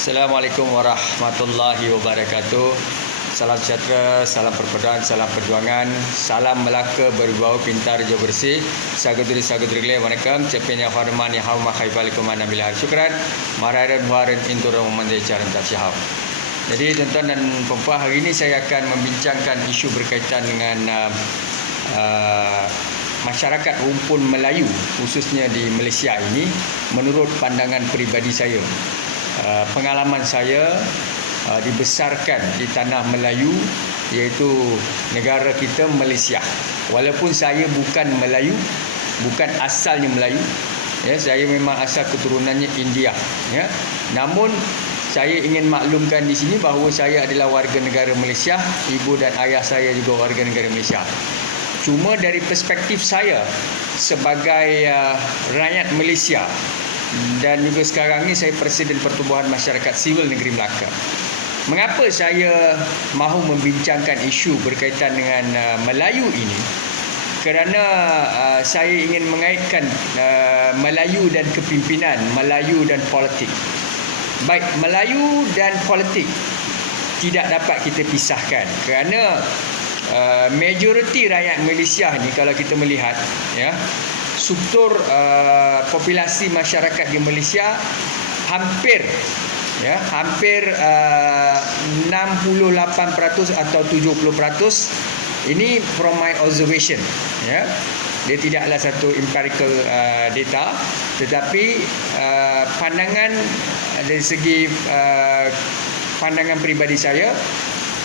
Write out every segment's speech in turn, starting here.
Assalamualaikum warahmatullahi wabarakatuh. Salam sejahtera, salam persaudaraan, salam perjuangan, salam Melaka berbau pintar jo bersih. Sagaduri-sagaduri kalian, waalaikum. Cepenya horman yang hawa khaibalikum anamillah syukran. Mararan huaran intura memandai cara tasyahab. Jadi tuan-tuan dan puan-puan, hari ini saya akan membincangkan isu berkaitan dengan masyarakat rumpun Melayu, khususnya di Malaysia ini, menurut pandangan peribadi saya. Pengalaman saya dibesarkan di tanah Melayu, iaitu negara kita Malaysia. Walaupun saya bukan Melayu, bukan asalnya Melayu, ya, saya memang asal keturunannya India, ya. Namun saya ingin maklumkan di sini bahawa saya adalah warga negara Malaysia, ibu dan ayah saya juga warga negara Malaysia. Cuma dari perspektif saya sebagai rakyat Malaysia, dan juga sekarang ni saya Presiden Pertubuhan Masyarakat Sivil Negeri Melaka. Mengapa saya mahu membincangkan isu berkaitan dengan Melayu ini? Kerana saya ingin mengaitkan Melayu dan kepimpinan, Melayu dan politik. Baik, Melayu dan politik tidak dapat kita pisahkan, kerana majoriti rakyat Malaysia ni, kalau kita melihat, ya, struktur populasi masyarakat di Malaysia hampir 68% atau 70%. Ini from my observation, ya. Dia tidaklah satu empirical data, tetapi pandangan dari segi pandangan peribadi saya,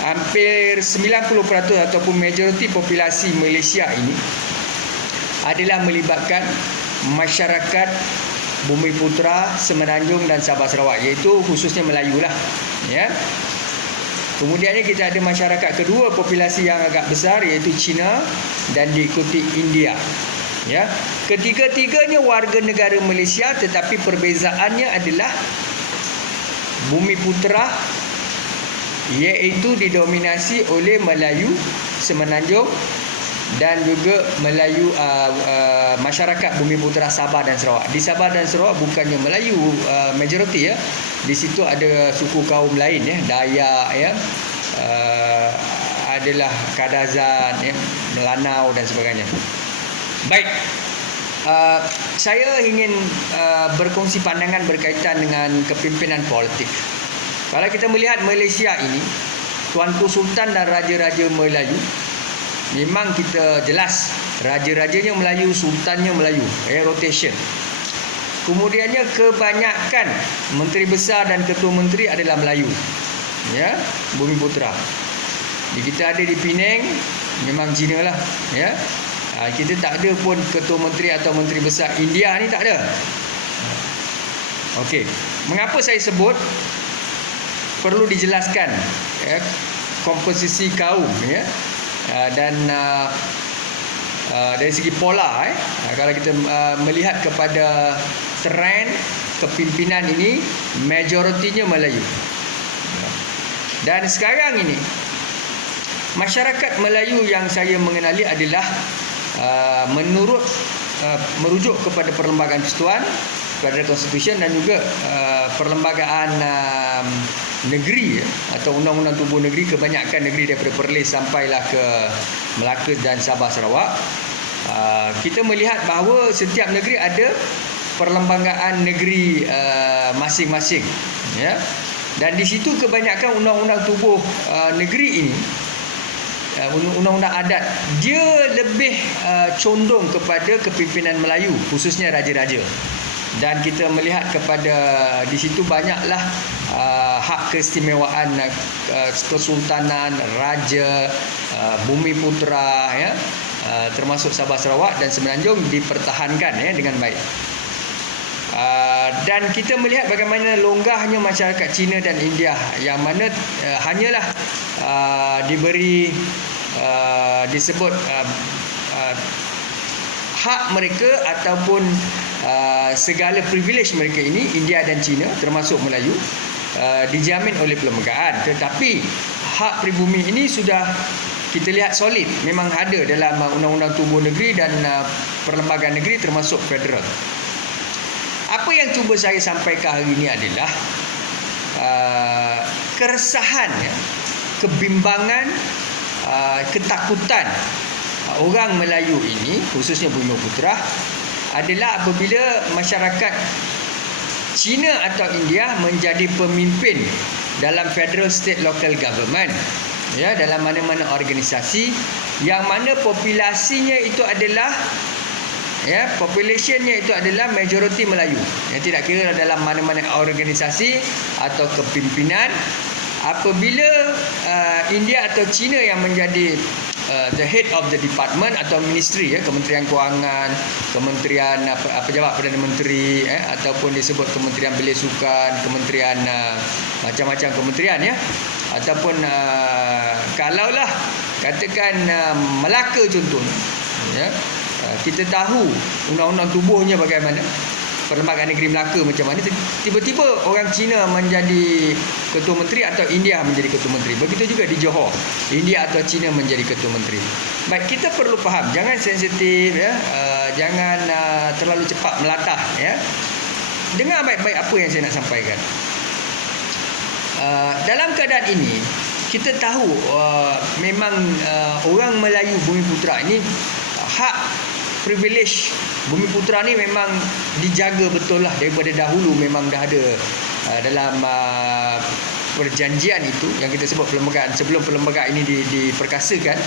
hampir 90% ataupun majoriti populasi Malaysia ini adalah melibatkan masyarakat Bumiputera, Semenanjung dan Sabah Sarawak, iaitu khususnya Melayu lah, ya. Kemudiannya kita ada masyarakat kedua, populasi yang agak besar, iaitu Cina dan diikuti India, ya. Ketiga-tiganya warga negara Malaysia, tetapi perbezaannya adalah Bumiputera iaitu didominasi oleh Melayu Semenanjung dan juga Melayu masyarakat Bumiputera Sabah dan Sarawak. Di Sabah dan Sarawak bukannya Melayu majoriti, ya. Di situ ada suku kaum lain, ya, Dayak, ya, adalah Kadazan, ya, Melanau dan sebagainya. Baik, saya ingin berkongsi pandangan berkaitan dengan kepimpinan politik. Kalau kita melihat Malaysia ini, Tuanku Sultan dan Raja-Raja Melayu, memang kita jelas raja-rajanya Melayu, sultannya Melayu, rotation. Kemudiannya kebanyakan menteri besar dan ketua menteri adalah Melayu, ya, Bumiputera. Kita ada di Penang, memang Cina lah, ya. Kita tak ada pun ketua menteri atau menteri besar India ni, tak ada. Okey, mengapa saya sebut? Perlu dijelaskan, ya, komposisi kaum, ya. Dan dari segi pola, kalau kita melihat kepada trend kepimpinan ini, majoritinya Melayu. Dan sekarang ini masyarakat Melayu yang saya mengenali adalah merujuk kepada Perlembagaan Persekutuan, kepada Konstitusi dan juga perlembagaan negeri, atau undang-undang tubuh negeri. Kebanyakan negeri daripada Perlis sampailah ke Melaka dan Sabah Sarawak. Kita melihat bahawa setiap negeri ada perlembagaan negeri masing-masing, ya. Dan di situ kebanyakan undang-undang tubuh negeri ini, undang-undang adat, dia lebih condong kepada kepimpinan Melayu, khususnya raja-raja. Dan kita melihat kepada di situ banyaklah hak keistimewaan kesultanan, raja, Bumiputera, ya, termasuk Sabah Sarawak dan Semenanjung dipertahankan, ya, dengan baik. Dan kita melihat bagaimana longgahnya masyarakat Cina dan India, yang mana hanyalah diberi disebut hak mereka ataupun segala privilege mereka ini, India dan Cina termasuk Melayu, dijamin oleh perlembagaan. Tetapi hak pribumi ini sudah kita lihat solid, memang ada dalam undang-undang tubuh negeri dan perlembagaan negeri termasuk federal. Apa yang cuba saya sampaikan hari ini adalah keresahan, ya, kebimbangan, ketakutan orang Melayu ini, khususnya Bumiputera, adalah apabila masyarakat China atau India menjadi pemimpin dalam federal state local government, ya, dalam mana-mana organisasi yang mana populasinya itu adalah, ya, populationnya itu adalah majoriti Melayu. Yang tidak kira dalam mana-mana organisasi atau kepimpinan, apabila India atau China yang menjadi the head of the department atau ministry, ya, Kementerian Kewangan, Kementerian Pejabat Perdana Menteri, ataupun disebut Kementerian Belia Sukan, Kementerian macam-macam kementerian, ya, ataupun kalaulah katakan Melaka contohnya, ya, kita tahu undang-undang tubuhnya bagaimana, Perlembagaan Negeri Melaka macam mana, tiba-tiba orang Cina menjadi ketua menteri atau India menjadi ketua menteri. Begitu juga di Johor, India atau Cina menjadi ketua menteri. Baik, kita perlu faham, jangan sensitif, ya, jangan terlalu cepat melatah, ya. Dengar baik-baik apa yang saya nak sampaikan. Dalam keadaan ini, kita tahu memang orang Melayu Bumiputera ini, hak privilege Bumiputera ni memang dijaga betul lah daripada dahulu. Memang dah ada dalam perjanjian itu yang kita sebut perlembagaan, sebelum perlembagaan ini diperkasakan,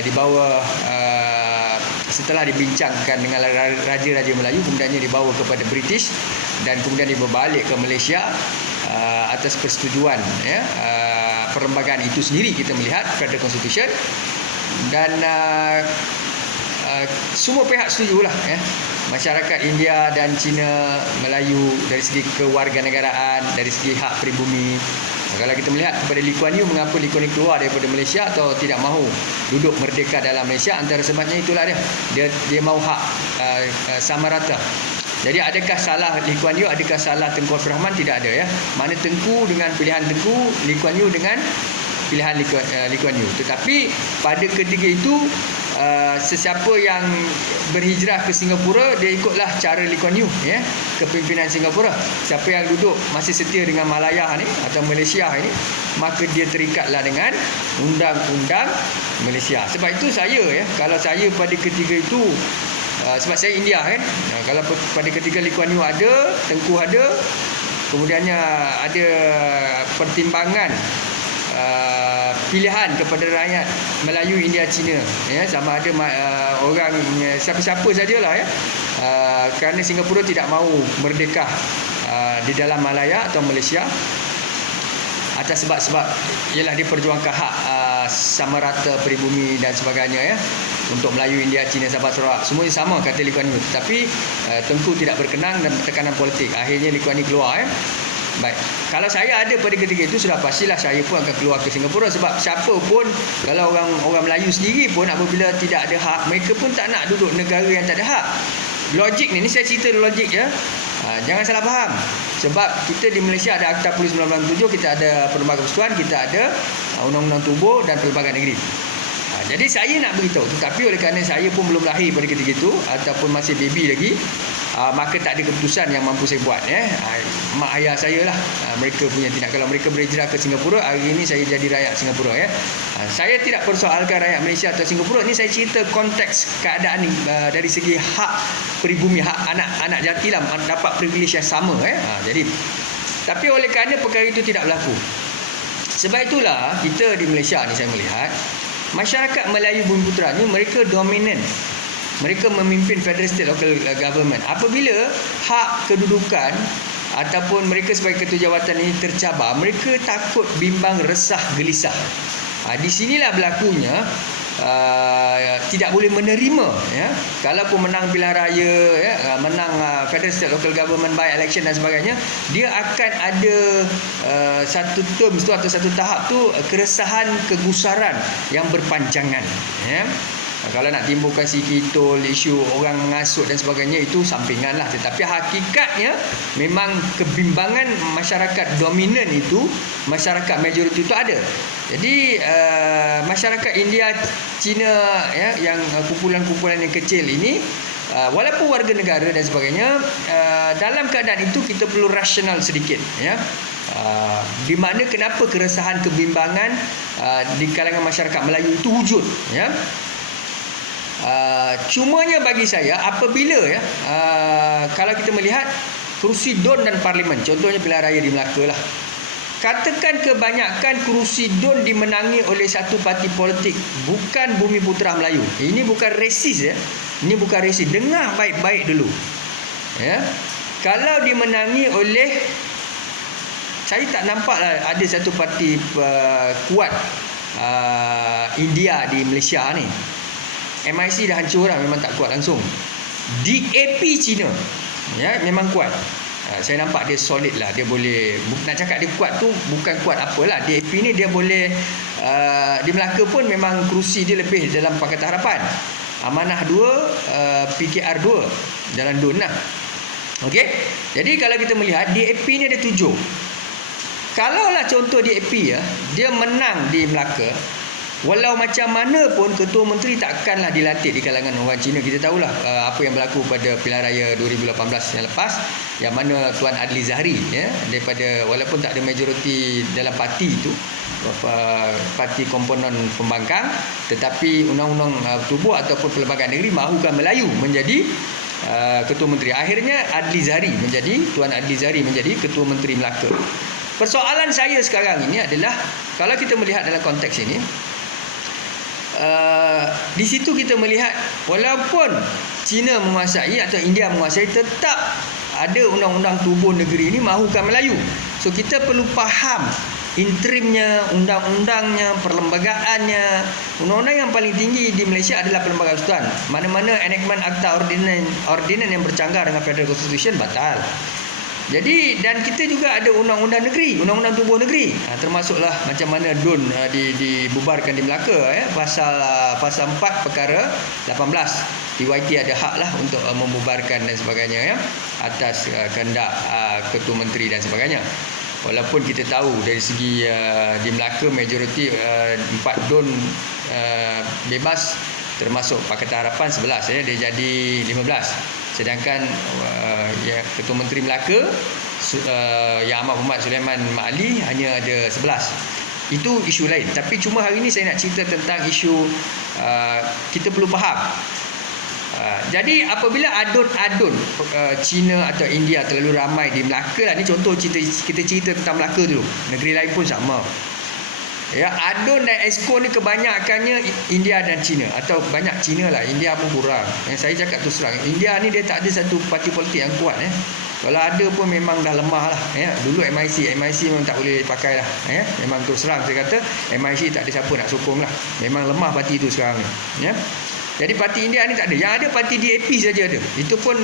di bawah setelah dibincangkan dengan raja-raja Melayu, kemudiannya dibawa kepada British dan kemudian dibawa balik ke Malaysia atas persetujuan, ya, perlembagaan itu sendiri. Kita melihat Federal Constitution dan semua pihak setujulah, ya. Masyarakat India dan Cina, Melayu dari segi kewarganegaraan, dari segi hak pribumi. Kalau kita melihat kepada Lee Kuan Yew, mengapa Lee Kuan Yew keluar daripada Malaysia atau tidak mahu duduk merdeka dalam Malaysia, antara sebabnya itulah dia mahu hak sama rata. Jadi adakah salah Lee Kuan Yew, adakah salah Tengku Abdul Rahman? Tidak ada, ya. Mana Tengku dengan pilihan Tengku, Lee Kuan Yew dengan pilihan Lee Kuan Yew. Tetapi pada ketika itu sesiapa yang berhijrah ke Singapura, dia ikutlah cara Lee Kuan Yew, ya, kepimpinan Singapura. Siapa yang duduk masih setia dengan Malaya ni atau Malaysia ini, maka dia terikatlah dengan undang-undang Malaysia. Sebab itu saya, ya, kalau saya pada ketika itu, sebab saya India kan, kalau pada ketika Lee Kuan Yew ada, Tengku ada, kemudiannya ada pertimbangan pilihan kepada rakyat Melayu, India, Cina, ya, sama ada orang siapa-siapa sajalah, ya, kerana Singapura tidak mahu merdeka di dalam Malaya atau Malaysia atas sebab-sebab ialah diperjuangkan hak sama rata peribumi dan sebagainya, ya, untuk Melayu, India, Cina, Sabah, Sarawak, semuanya sama kata Lee Kuan Yew. Tetapi Tengku tidak berkenan dan tekanan politik, akhirnya Lee Kuan Yew keluar, ya. Baik, kalau saya ada pada ketika itu, sudah pastilah saya pun akan keluar ke Singapura. Sebab siapa pun, kalau orang Melayu sendiri pun apabila tidak ada hak, mereka pun tak nak duduk negara yang tak ada hak. Logik ni saya cerita logik, ya. Jangan salah faham. Sebab kita di Malaysia ada Akta Polis 1997, kita ada Perlembagaan Persekutuan, kita ada Undang-Undang Tubuh dan Perlembagaan Negeri. Jadi saya nak beritahu, tetapi oleh kerana saya pun belum lahir pada ketika itu ataupun masih baby lagi, maka tak ada keputusan yang mampu saya buat, ya. Mak ayah saya lah, mereka punya tindak. Kalau mereka berhijrah ke Singapura, hari ini saya jadi rakyat Singapura, ya. Saya tidak persoalkan rakyat Malaysia atau Singapura. Ini saya cerita konteks keadaan ni, dari segi hak pribumi, hak anak jati lah dapat privilege yang sama, ya. Jadi, tapi oleh kerana perkara itu tidak berlaku, sebab itulah kita di Malaysia ni saya melihat masyarakat Melayu Bumiputera ni mereka dominan. Mereka memimpin federal state local government. Apabila hak kedudukan ataupun mereka sebagai ketua jawatan ini tercabar, mereka takut, bimbang, resah, gelisah. Di sinilah berlakunya tidak boleh menerima, ya, kalaupun menang pilihan raya, ya, menang federal state local government by election dan sebagainya, dia akan ada satu term tu atau satu tahap tu keresahan, kegusaran yang berpanjangan, ya. Kalau nak timbulkan sikitol, isu orang mengasut dan sebagainya, itu sampingan lah. Tetapi hakikatnya memang kebimbangan masyarakat dominan itu, masyarakat majoriti itu ada. Jadi masyarakat India, Cina, ya, yang kumpulan-kumpulan yang kecil ini, walaupun warga negara dan sebagainya, dalam keadaan itu kita perlu rasional sedikit, ya. Di mana kenapa keresahan kebimbangan di kalangan masyarakat Melayu itu wujud, ya. Cumanya bagi saya apabila kalau kita melihat kerusi DUN dan Parlimen, contohnya pilihan raya di Melaka lah, katakan kebanyakan kerusi DUN dimenangi oleh satu parti politik, bukan Bumiputera Melayu. Ini bukan resis, ya. Ini bukan resis. Dengar baik-baik dulu, ya. Kalau dimenangi oleh, saya tak nampaklah ada satu parti kuat India di Malaysia ni. MIC dah hancur lah, memang tak kuat langsung. DAP Cina, ya, memang kuat. Saya nampak dia solid lah. Dia boleh, nak cakap dia kuat tu bukan kuat apalah. DAP ni dia boleh di Melaka pun memang kerusi dia lebih dalam Pakatan Harapan. Amanah 2, PKR 2 Jalan DUN lah. Okey. Jadi kalau kita melihat DAP ni ada 7. Kalaulah contoh DAP, ya, dia menang di Melaka, walau macam mana pun Ketua Menteri takkanlah dilantik di kalangan orang Cina. Kita tahulah apa yang berlaku pada pilihan raya 2018 yang lepas, yang mana Tuan Adli Zahri, ya, daripada walaupun tak ada majoriti dalam parti itu, parti komponen pembangkang, tetapi undang-undang tubuh ataupun perlembagaan negeri mahukan Melayu menjadi Ketua Menteri. Akhirnya Tuan Adli Zahri menjadi Ketua Menteri Melaka. Persoalan saya sekarang ini adalah, kalau kita melihat dalam konteks ini, di situ kita melihat walaupun China menguasai atau India menguasai, tetap ada undang-undang tubuh negeri ini mahukan Melayu. So kita perlu faham interimnya, undang-undangnya, perlembagaannya. Undang-undang yang paling tinggi di Malaysia adalah Perlembagaan Persekutuan. Mana-mana enactment akta ordinan yang bercanggah dengan Federal Constitution batal. Jadi, dan kita juga ada undang-undang negeri, undang-undang tubuh negeri, termasuklah macam mana DUN dibubarkan di Melaka, ya, pasal 4 perkara 18. TYT ada hak lah untuk membubarkan dan sebagainya, ya, atas kehendak Ketua Menteri dan sebagainya. Walaupun kita tahu dari segi di Melaka majoriti 4 DUN bebas, termasuk Pakatan Harapan 11, ya, dia jadi 15. Sedangkan Ketua Menteri Melaka Yang Amat Muhammad Sulaiman Mak Ali hanya ada 11. Itu isu lain. Tapi cuma hari ini saya nak cerita tentang isu kita perlu faham. Jadi apabila adun-adun China atau India terlalu ramai di Melaka lah, ni contoh kita cerita tentang Melaka dulu. Negeri lain pun sama. Ya, adun dan exco ni kebanyakannya India dan China, atau banyak China lah, India pun kurang. Yang saya cakap terus terang, India ni dia tak ada satu parti politik yang kuat, ya. Kalau ada pun memang dah lemah lah, ya. Dulu MIC memang tak boleh pakai lah, ya. Memang terus terang saya kata MIC tak ada siapa nak sokong lah. Memang lemah parti tu sekarang ni, ya. Jadi parti India ni tak ada. Yang ada parti DAP saja ada. Itu pun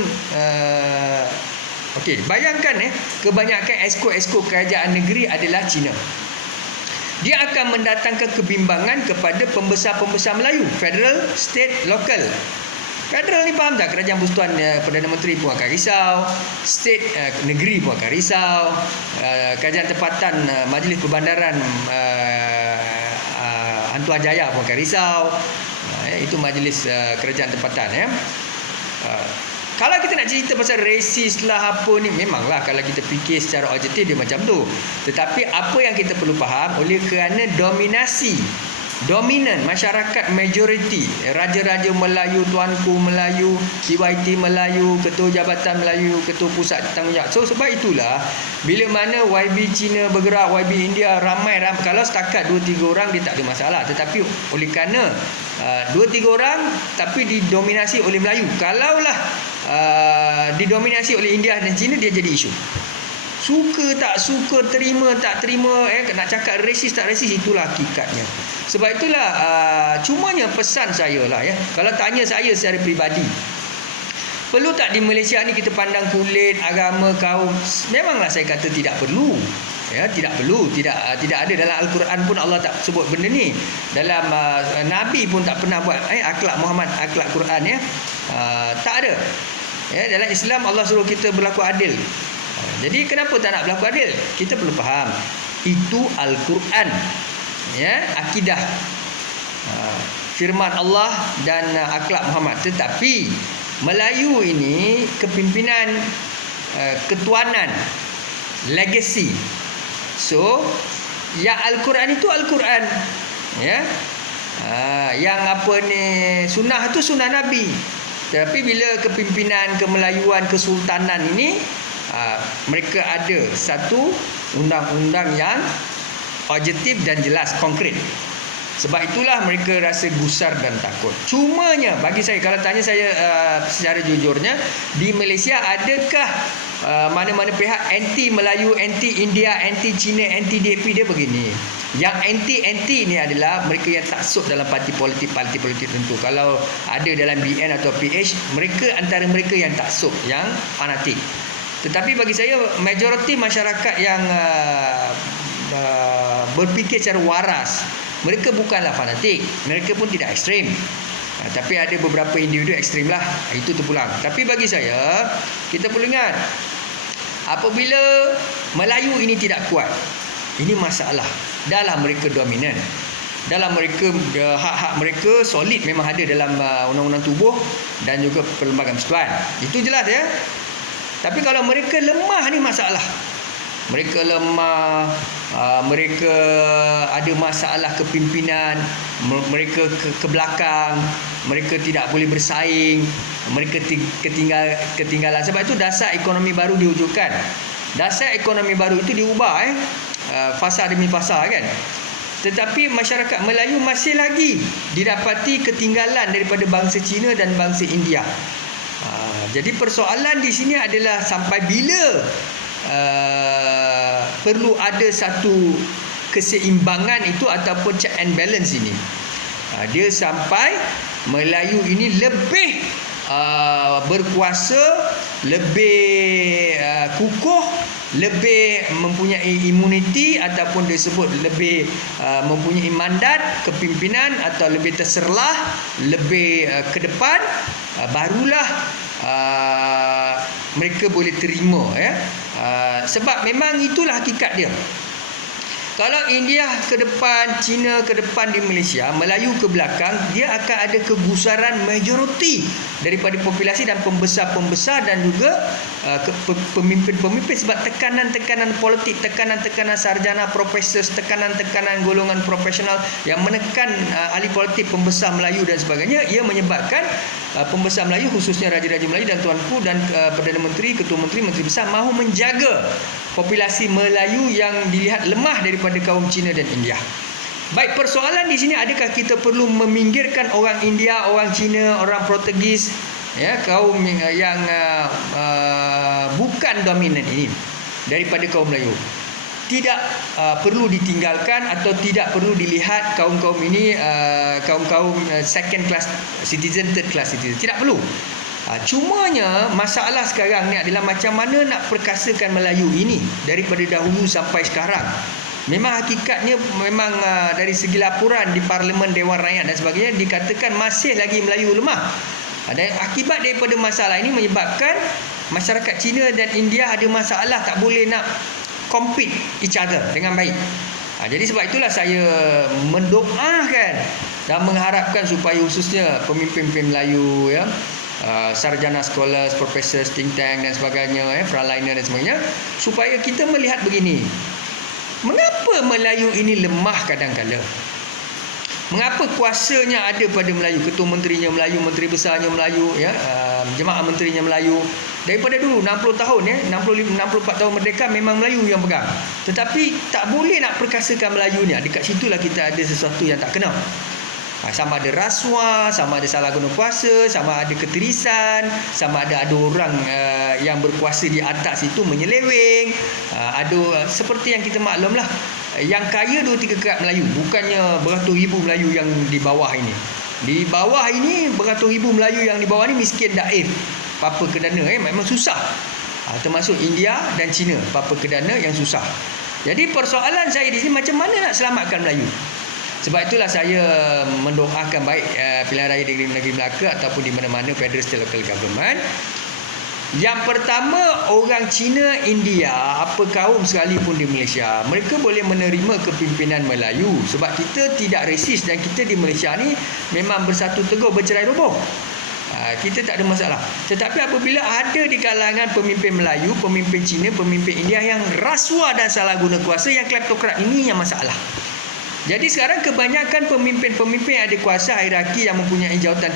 okey, bayangkan kebanyakan exco kerajaan negeri adalah China. Dia akan mendatangkan kebimbangan kepada pembesar-pembesar Melayu, federal, state, lokal. Federal ni faham tak? Kerajaan Persekutuan, Perdana Menteri pun akan risau, state, negeri pun akan risau, kerajaan tempatan, Majlis Perbandaran Hantuah Jaya pun akan risau. Itu majlis kerajaan tempatan, ya. Kalau kita nak cerita pasal resis lah apa ni, memanglah kalau kita fikir secara objektif dia macam tu. Tetapi apa yang kita perlu faham, oleh kerana dominan masyarakat majoriti, raja-raja Melayu, tuanku Melayu, TYT Melayu, ketua jabatan Melayu, ketua pusat tanggungjawab. So sebab itulah bila mana YB China bergerak, YB India ramai, kalau setakat 2-3 orang dia tak ada masalah. Tetapi oleh kerana 2-3 orang tapi didominasi oleh Melayu, kalaulah didominasi oleh India dan China, dia jadi isu. Suka tak suka, terima tak terima, nak cakap resis tak resis, itulah hakikatnya. Sebab itulah cumanya pesan saya lah, ya. Kalau tanya saya secara peribadi, perlu tak di Malaysia ni kita pandang kulit, agama, kaum? Memanglah saya kata tidak perlu. Ya, tidak perlu, tidak ada dalam Al-Quran pun Allah tak sebut benda ni. Dalam Nabi pun tak pernah buat akhlak Muhammad, akhlak Quran, ya. Tak ada. Ya, dalam Islam Allah suruh kita berlaku adil. Jadi kenapa tak nak berlaku adil? Kita perlu faham itu Al-Quran, ya, akidah, firman Allah dan akhlak Muhammad. Tetapi Melayu ini kepimpinan, ketuanan, legacy, So yang Al-Quran itu Al-Quran, ya. Yang apa ni, sunnah itu sunnah Nabi. Tapi bila kepimpinan, kemelayuan, kesultanan ini, mereka ada satu undang-undang yang objektif dan jelas, konkret. Sebab itulah mereka rasa gusar dan takut. Cumanya bagi saya, kalau tanya saya secara jujurnya, di Malaysia adakah mana-mana pihak anti Melayu, anti India, anti Cina, anti DAP? Dia begini. Yang anti ni adalah mereka yang taksub dalam parti politik tertentu. Kalau ada dalam BN atau PH, mereka antara mereka yang taksub, yang fanatik. Tetapi bagi saya, majoriti masyarakat yang berfikir secara waras, mereka bukanlah fanatik, mereka pun tidak ekstrim. Tapi ada beberapa individu ekstrim lah, itu terpulang. Tapi bagi saya, kita perlu ingat, apabila Melayu ini tidak kuat, ini masalah. Dalam mereka dominan, dalam mereka hak-hak mereka solid memang ada dalam undang-undang tubuh dan juga perlembagaan persekutuan. Itu jelas, ya. Tapi kalau mereka lemah, ni masalah. Mereka lemah, mereka ada masalah kepimpinan, mereka ke belakang, mereka tidak boleh bersaing, mereka ketinggalan. Sebab itu dasar ekonomi baru diwujudkan. Dasar ekonomi baru itu diubah, fasa demi fasa, kan. Tetapi masyarakat Melayu masih lagi didapati ketinggalan daripada bangsa Cina dan bangsa India. Jadi persoalan di sini adalah sampai bila perlu ada satu keseimbangan itu ataupun check and balance ini. Dia sampai Melayu ini lebih berkuasa, lebih kukuh, lebih mempunyai imuniti ataupun disebut lebih mempunyai mandat kepimpinan atau lebih terserlah, lebih ke depan, barulah mereka boleh terima, ya. Sebab memang itulah hakikat dia. Kalau India ke depan, Cina ke depan di Malaysia, Melayu ke belakang, dia akan ada kegusaran majoriti daripada populasi dan pembesar-pembesar dan juga pemimpin-pemimpin, sebab tekanan-tekanan politik, tekanan-tekanan sarjana, profesor, tekanan-tekanan golongan profesional yang menekan ahli politik, pembesar Melayu dan sebagainya, ia menyebabkan pembesar Melayu, khususnya Raja-Raja Melayu dan Tuanku dan Perdana Menteri, Ketua Menteri, Menteri Besar mahu menjaga populasi Melayu yang dilihat lemah daripada kaum Cina dan India. Baik, persoalan di sini, adakah kita perlu meminggirkan orang India, orang Cina, orang Portugis, ya, kaum yang bukan dominan ini daripada kaum Melayu? Tidak perlu ditinggalkan atau tidak perlu dilihat kaum-kaum ini kaum-kaum second class citizen, third class citizen. Tidak perlu. Cumanya masalah sekarang ni adalah macam mana nak perkasakan Melayu ini daripada dahulu sampai sekarang. Memang hakikatnya memang dari segi laporan di Parlimen, Dewan Rakyat dan sebagainya dikatakan masih lagi Melayu lemah. Dan akibat daripada masalah ini menyebabkan masyarakat Cina dan India ada masalah, tak boleh nak compete each other dengan baik. Jadi sebab itulah saya mendoakan dan mengharapkan supaya khususnya pemimpin-pemimpin Melayu, ya, sarjana scholars, professors, think tank dan sebagainya, frontliner dan sebagainya, supaya kita melihat begini, mengapa Melayu ini lemah kadang-kala? Mengapa kuasanya ada pada Melayu? Ketua Menterinya Melayu, Menteri Besarnya Melayu, ya, Jemaah Menterinya Melayu. Daripada dulu 60 tahun, ya, 64 tahun merdeka memang Melayu yang pegang. Tetapi tak boleh nak perkasakan Melayu ni. Dekat situlah kita ada sesuatu yang tak kena. Sama ada rasuah, sama ada salah guna kuasa, sama ada ketirisan, sama ada orang yang berkuasa di atas itu menyeleweng, ada seperti yang kita maklumlah, yang kaya 2-3 kerat Melayu, bukannya beratus ribu Melayu yang di bawah ini. Di bawah ini beratus ribu Melayu yang di bawah ni miskin daif, papa kedana, memang susah. Termasuk India dan Cina, papa kedana yang susah. Jadi persoalan saya di sini, macam mana nak selamatkan Melayu? Sebab itulah saya mendoakan baik pilihan raya di negeri Melaka ataupun di mana-mana federal state local government. Yang pertama, orang Cina, India, apa kaum sekalipun di Malaysia, mereka boleh menerima kepimpinan Melayu. Sebab kita tidak resis dan kita di Malaysia ni memang bersatu teguh, bercerai roboh. Kita tak ada masalah. Tetapi apabila ada di kalangan pemimpin Melayu, pemimpin Cina, pemimpin India yang rasuah dan salah guna kuasa, yang kleptokrat, ini yang masalah. Jadi sekarang kebanyakan pemimpin-pemimpin yang ada kuasa hierarki yang mempunyai jawatan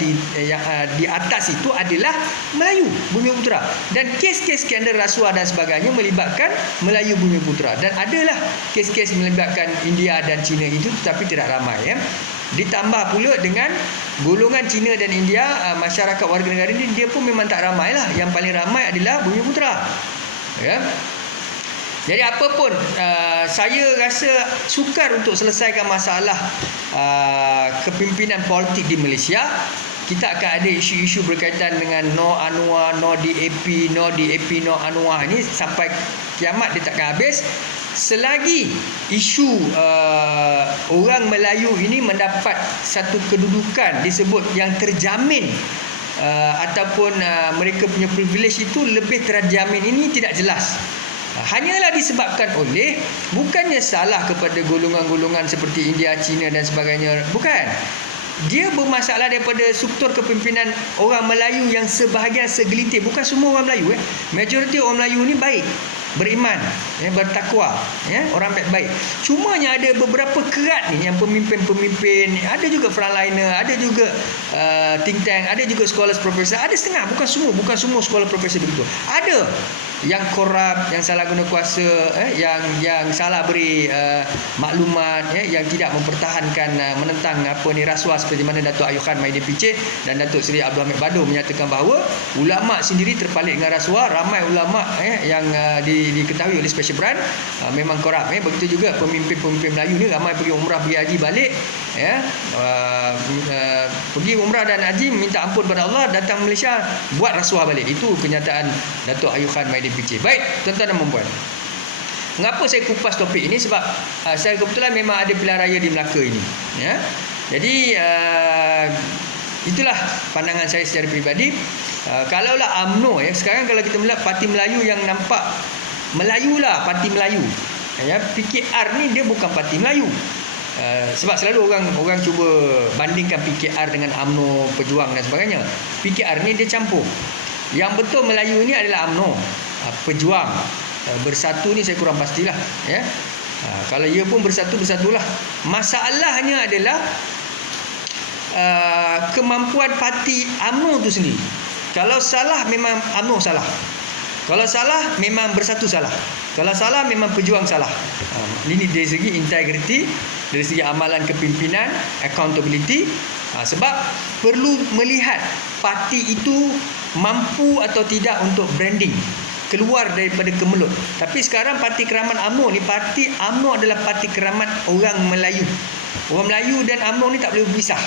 di atas itu adalah Melayu Bumiputera. Dan kes-kes skandal rasuah dan sebagainya melibatkan Melayu Bumiputera. Dan adalah kes-kes melibatkan India dan Cina itu, tetapi tidak ramai. Ditambah pula dengan golongan Cina dan India, masyarakat warga negara ini, dia pun memang tak ramai lah. Yang paling ramai adalah Bumiputera. Jadi apapun, saya rasa sukar untuk selesaikan masalah kepimpinan politik di Malaysia. Kita akan ada isu-isu berkaitan dengan no Anwar, no DAP, no Anwar ni sampai kiamat dia takkan habis. Selagi isu orang Melayu ini mendapat satu kedudukan disebut yang terjamin, ataupun mereka punya privilege itu lebih terjamin, ini tidak jelas. Hanyalah disebabkan oleh, bukannya salah kepada golongan-golongan seperti India, Cina dan sebagainya, bukan. Dia bermasalah daripada struktur kepimpinan orang Melayu yang sebahagian segelintir, bukan semua orang Melayu. Majoriti orang Melayu ni baik, beriman, bertakwa, orang baik-baik. Cumanya ada beberapa kerat ni yang pemimpin-pemimpin, ada juga frontliner, ada juga think tank, ada juga scholars professor, ada setengah, bukan semua scholars professor begitu. Ada yang korup, yang salah guna kuasa, yang salah beri maklumat, yang tidak mempertahankan, menentang rasuah, seperti mana Datuk Ayub Khan Maidin Piche dan Datuk Seri Abdul Hamid Bado menyatakan bahawa ulama sendiri terpalit dengan rasuah. Ramai ulama yang diketahui oleh Special Branch memang korup. Begitu juga pemimpin-pemimpin Melayu ni ramai pergi umrah, pergi haji balik, pergi umrah dan haji minta ampun pada Allah, datang Malaysia buat rasuah balik. Itu kenyataan Datuk Ayub Khan Maidin Piche. Baik, tuan-tuan dan puan-puan, mengapa saya kupas topik ini? Sebab saya kebetulan memang ada pilihan raya di Melaka ini, Jadi itulah pandangan saya secara peribadi. Kalaulah UMNO, sekarang kalau kita melihat parti Melayu yang nampak Melayu lah, parti Melayu, PKR ni dia bukan parti Melayu. Sebab selalu orang cuba bandingkan PKR dengan UMNO, Pejuang dan sebagainya. PKR ni dia campur. Yang betul Melayu ni adalah UMNO, Pejuang. Bersatu ni saya kurang pastilah, kalau ia pun bersatulah. Masalahnya adalah kemampuan parti UMNO tu sendiri. Kalau salah memang UMNO salah, kalau salah memang Bersatu salah, kalau salah memang Pejuang salah. Ini dari segi integriti, dari segi amalan kepimpinan, accountability. Sebab perlu melihat parti itu mampu atau tidak untuk branding, keluar daripada kemelut. Tapi sekarang parti keramat UMNO ni, parti UMNO adalah parti keramat orang Melayu. Orang Melayu dan UMNO ni tak boleh berpisah.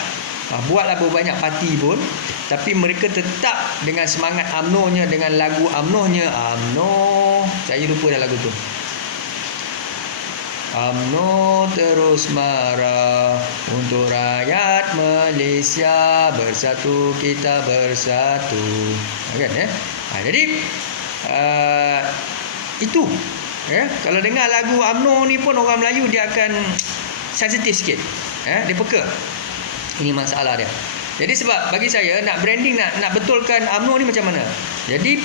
Buatlah berbanyak parti pun, tapi mereka tetap dengan semangat UMNO-nya, dengan lagu UMNO-nya. UMNO, saya lupa dah lagu tu. UMNO terus marah untuk rakyat Malaysia, bersatu kita bersatu. Kan, jadi itu, kalau dengar lagu UMNO ni pun orang Melayu dia akan sensitif sikit, dia peka. Ini masalah dia. Jadi sebab bagi saya nak branding, nak betulkan UMNO ni macam mana. Jadi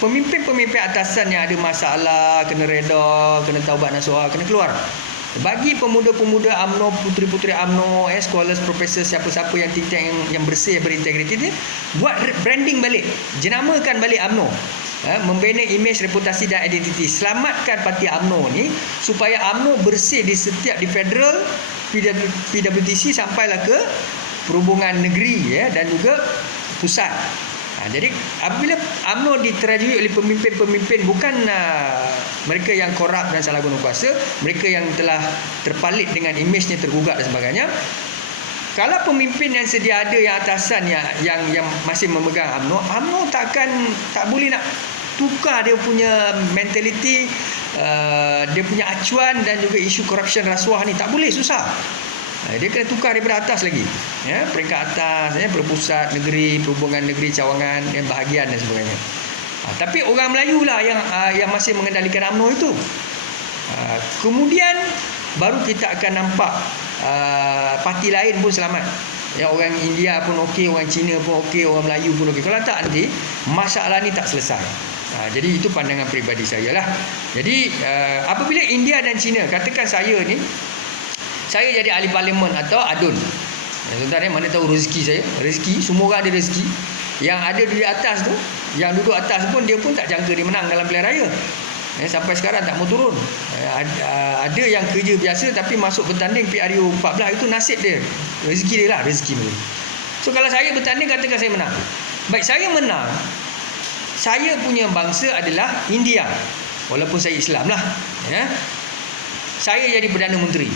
pemimpin-pemimpin atasan yang ada masalah kena reda, kena taubat nasuha, kena keluar. Bagi pemuda-pemuda UMNO, puteri-puteri UMNO, scholars, profesor, siapa-siapa yang think tank yang bersih, berintegriti ni, buat branding balik, jenamakan balik UMNO, membina imej, reputasi dan identiti. Selamatkan parti UMNO ni supaya UMNO bersih di federal, PWTC sampailah ke perhubungan negeri, dan juga pusat. Jadi apabila UMNO diterajui oleh pemimpin-pemimpin, bukan mereka yang korup dan salah guna kuasa, mereka yang telah terpalit dengan imejnya, tergugat dan sebagainya. Kalau pemimpin yang sedia ada, yang atasan yang masih memegang UMNO tak boleh nak tukar dia punya mentaliti, dia punya acuan dan juga isu corruption, rasuah ni tak boleh, susah. Dia kena tukar daripada atas lagi, peringkat atas, pusat, negeri, perhubungan negeri, cawangan, bahagian dan sebagainya. Tapi orang Melayu lah yang masih mengendalikan UMNO itu. Kemudian baru kita akan nampak parti lain pun selamat. Ya, orang India pun okey, orang Cina pun okey, orang Melayu pun okey. Kalau tak, nanti masalah ni tak selesai. Jadi itu pandangan peribadi saya lah. Jadi apabila India dan Cina, katakan saya jadi ahli parlimen atau adun. Tuan-tuan, mana tahu rezeki saya. Rezeki, semua orang ada rezeki. Yang ada di atas tu, yang duduk atas pun, dia pun tak jangka dia menang dalam pilihan raya. Sampai sekarang tak mau turun. Ada yang kerja biasa tapi masuk bertanding PRU 14, itu nasib dia. Rezeki dia lah, rezeki dia. So kalau saya bertanding, katakan saya menang. Baik, saya menang. Saya punya bangsa adalah India. Walaupun saya Islam lah. Saya jadi Perdana Menteri.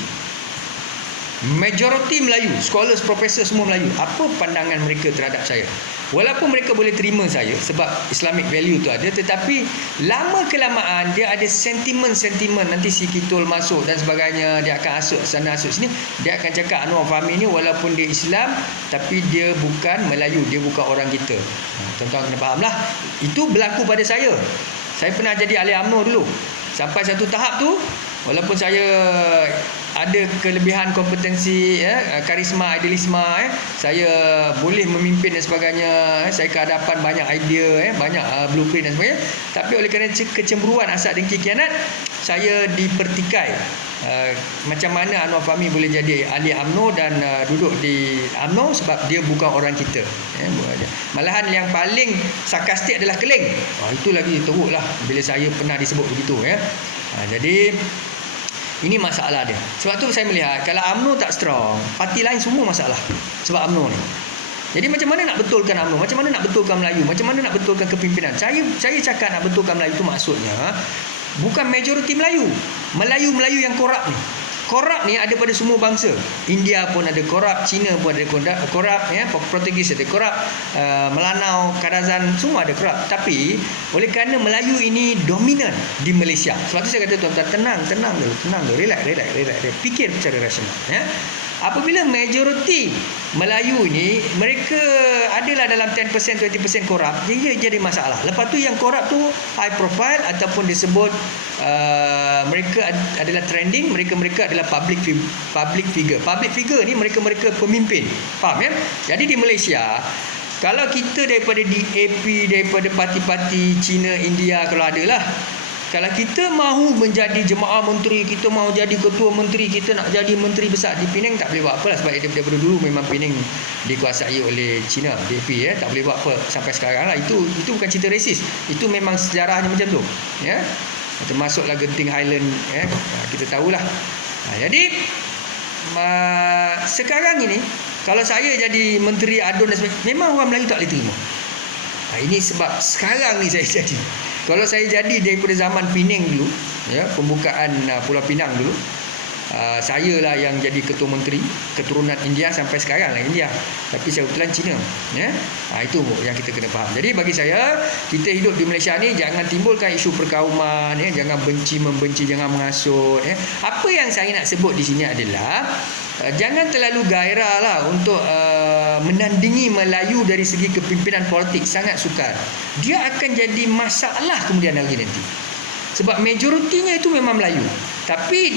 Majoriti Melayu, scholars, profesor semua Melayu. Apa pandangan mereka terhadap saya? Walaupun mereka boleh terima saya sebab Islamic value tu ada, tetapi lama kelamaan dia ada sentimen-sentimen. Nanti si Kitul masuk dan sebagainya, dia akan asuk sana asuk sini. Dia akan cakap Anwar Fahmi ni walaupun dia Islam, tapi dia bukan Melayu, dia bukan orang kita. Tuan-tuan kena faham lah. Itu berlaku pada saya. Saya pernah jadi ahli UMNO dulu. Sampai satu tahap tu, walaupun saya ada kelebihan kompetensi, karisma, idealisme, saya boleh memimpin dan sebagainya, saya ke hadapan banyak idea, banyak blueprint dan sebagainya, tapi oleh kerana kecemburuan, hasad, dengki, khianat, saya dipertikai. Macam mana Anwar Fahmi boleh jadi ahli UMNO dan duduk di UMNO sebab dia bukan orang kita. Malahan yang paling sarkastik adalah Keling. Itu lagi teruk lah bila saya pernah disebut begitu. Jadi ini masalah dia. Sebab tu saya melihat kalau UMNO tak strong, parti lain semua masalah sebab UMNO ni. Jadi macam mana nak betulkan UMNO? Macam mana nak betulkan Melayu? Macam mana nak betulkan kepimpinan? Saya cakap nak betulkan Melayu itu maksudnya bukan majoriti Melayu. Melayu-Melayu yang korup ni. Korup ni ada pada semua bangsa. India pun ada korup, Cina pun ada korup, Portugis ada korup, Melanau, Kadazan semua ada korup. Tapi oleh kerana Melayu ini dominan di Malaysia. Sebab tu saya kata tuan-tuan, tenang dulu, relax. Fikir secara rasional. Apabila majoriti Melayu ni mereka adalah dalam 10%, 20% korup, jadi masalah. Lepas tu yang korup tu high profile ataupun disebut mereka adalah trending, mereka adalah public figure. Public figure ni mereka pemimpin. Faham ya? Jadi di Malaysia, kalau kita daripada DAP, daripada parti-parti Cina, India, kalau adalah, kalau kita mahu menjadi jemaah menteri, kita mahu jadi ketua menteri, kita nak jadi menteri besar di Penang, tak boleh buat apa lah. Sebab daripada dulu memang Penang dikuasai oleh Cina, DAP, tak boleh buat apa sampai sekarang lah. Itu bukan cerita resis, itu memang sejarahnya macam tu, termasuklah Genting Highland, kita tahulah. Jadi sekarang ini kalau saya jadi menteri adun dan sebagainya, memang orang Melayu tak boleh terima. Ini sebab sekarang ni saya jadi. Kalau saya jadi daripada zaman Penang dulu, pembukaan Pulau Pinang dulu, saya lah yang jadi ketua menteri, keturunan India sampai sekarang lah India. Tapi saya kebetulan Cina. Itu yang kita kena faham. Jadi bagi saya, kita hidup di Malaysia ni jangan timbulkan isu perkauman, jangan benci-membenci, jangan mengasut. Apa yang saya nak sebut di sini adalah jangan terlalu gairah lah untuk menandingi Melayu dari segi kepimpinan politik. Sangat sukar. Dia akan jadi masalah kemudian hari nanti. Sebab majoritinya itu memang Melayu. Tapi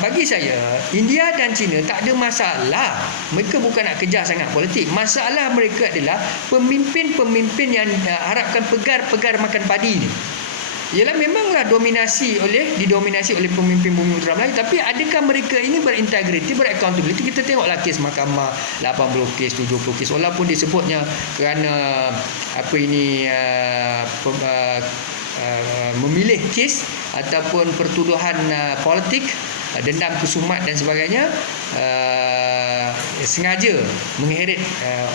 bagi saya, India dan Cina tak ada masalah. Mereka bukan nak kejar sangat politik. Masalah mereka adalah pemimpin-pemimpin yang harapkan pegar makan padi ni. Ialah memanglah didominasi oleh pemimpin-pemimpin orang Melayu, tapi adakah mereka ini berintegriti, beraccountability? Kita tengoklah kes mahkamah 80 kes, 70 kes, walaupun disebutnya kerana memilih kes ataupun pertuduhan politik, dendam kesumat dan sebagainya, sengaja mengheret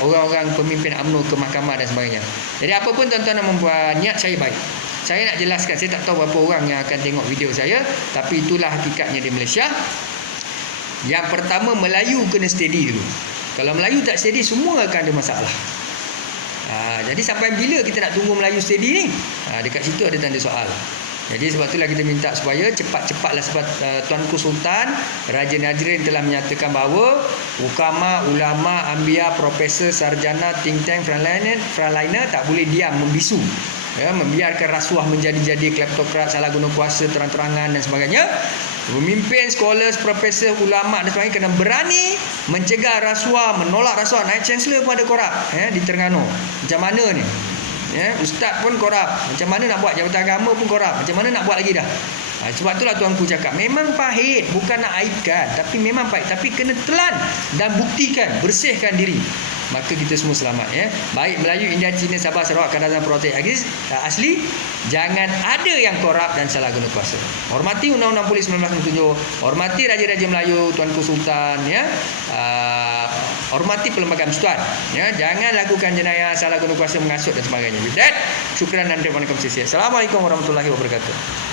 orang-orang pemimpin UMNO ke mahkamah dan sebagainya. Jadi apapun tuan-tuan nak membuat, niat saya baik. Saya nak jelaskan, saya tak tahu berapa orang yang akan tengok video saya, tapi itulah hakikatnya di Malaysia. Yang pertama, Melayu kena steady dulu. Kalau Melayu tak steady, semua akan ada masalah. Jadi sampai bila kita nak tunggu Melayu steady ni? Dekat situ ada tanda soal. Jadi sebab itulah kita minta supaya cepat-cepatlah, sebab Tuanku Sultan Raja Najrin telah menyatakan bahawa ukama, ulama, anbiya, profesor, sarjana, think tank, frontliner tak boleh diam membisu. ya, membiarkan rasuah menjadi-jadi, kleptokrat, salah guna kuasa terang-terangan dan sebagainya. Pemimpin, scholars, profesor, ulama dan sebagainya kena berani mencegah rasuah, menolak rasuah. Naib Chancellor pun ada korup, ya, di Terengganu. Macam mana ni? Ya, ustaz pun korup. Macam mana nak buat? Jabatan agama pun korup. Macam mana nak buat lagi dah? Sebab itulah tuanku cakap, memang pahit, bukan nak aibkan, tapi memang pahit, tapi kena telan dan buktikan, bersihkan diri, maka kita semua selamat, ya. Baik Melayu, India, Cina, Sabah, Sarawak, Kedah dan Pulau asli, jangan ada yang korup dan salah guna kuasa. Hormati Undang-Undang Polis 1997, hormati Raja-Raja Melayu, Tuanku Sultan, ya. Hormati Perlembagaan Persekutuan, ya. Jangan lakukan jenayah, salah guna kuasa, mengasut dan sebagainya. With that, syukran dan terima kasih. Assalamualaikum warahmatullahi wabarakatuh.